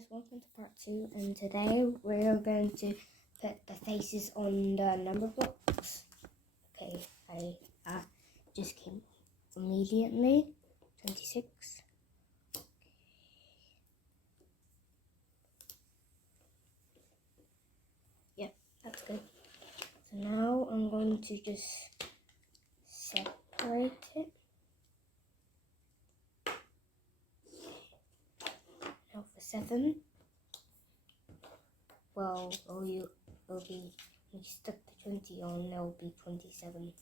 guys, welcome to part 2, and today we're going to put the faces on the number blocks. Okay, I just came immediately. 26. Yep, that's good. So now I'm going to just separate it. Now for 7. Well, it'll be, we stuck the 20 on, there'll be 27.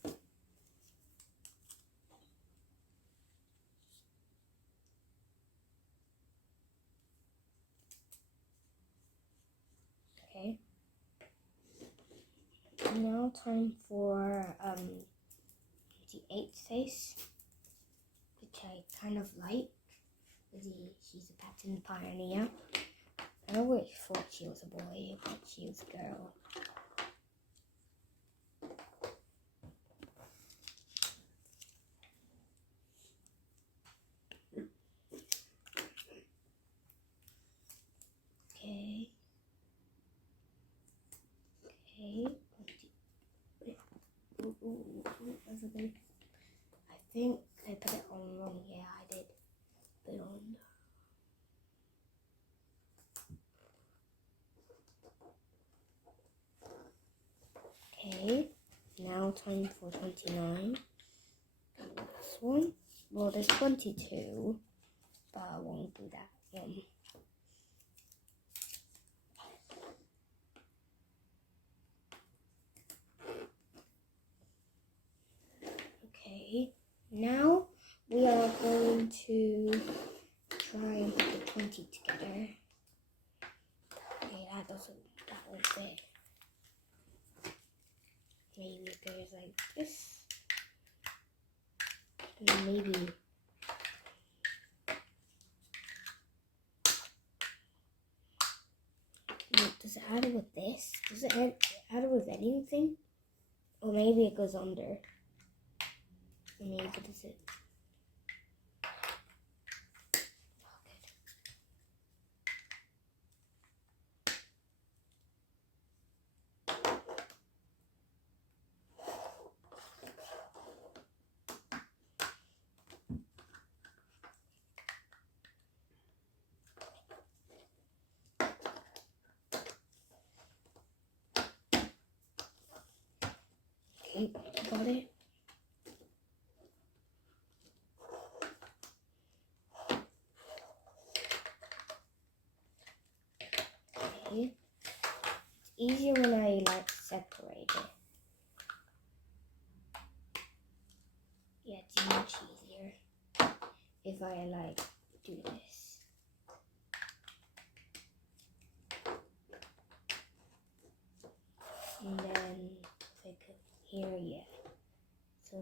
Okay. Now time for the 8th face, which I kind of like. She's a pattern pioneer. I always thought she was a boy, but she was a girl. Okay. Everybody. I think I put it on wrong. Yeah, I did put it on. Okay, now time for 29. This one. Well, there's 22, but I won't do that one. Okay, now we are going to try and put the 20 together. Okay, that won't fit. Maybe it goes like this. And maybe does it add with this? Does it add with anything? Or maybe it goes under. Maybe does it? Okay, got it. Okay. It's easier when I separate it. Yeah, it's much easier if I do this. And then if I go here, yeah. So